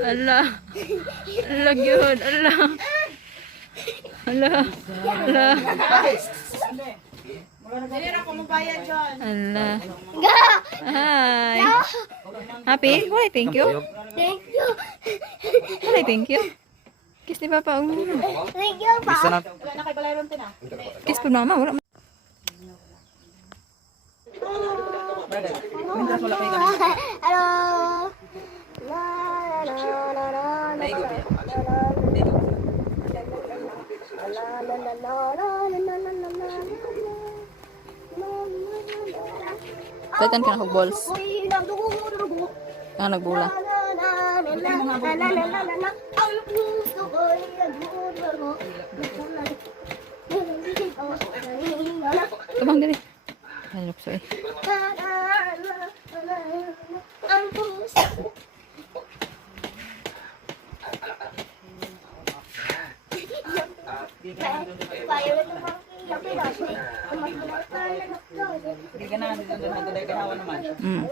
Ala. Ala gyud, ala. Ala. Ala. Dili ra ko mabayad John. Ala. Hi. Happy? Why thank you? Thank you. Why thank you? Kiss ni Papa. Thank you, pa. Wala na kay balayron tin ah. Kiss po mama. Wala. Hello. La la la la la. Datan ka na kog balls. Ang nagbula. Tumang dali. Ay, lukso eh. Di ka na dito na dito ka hawa naman. Mm.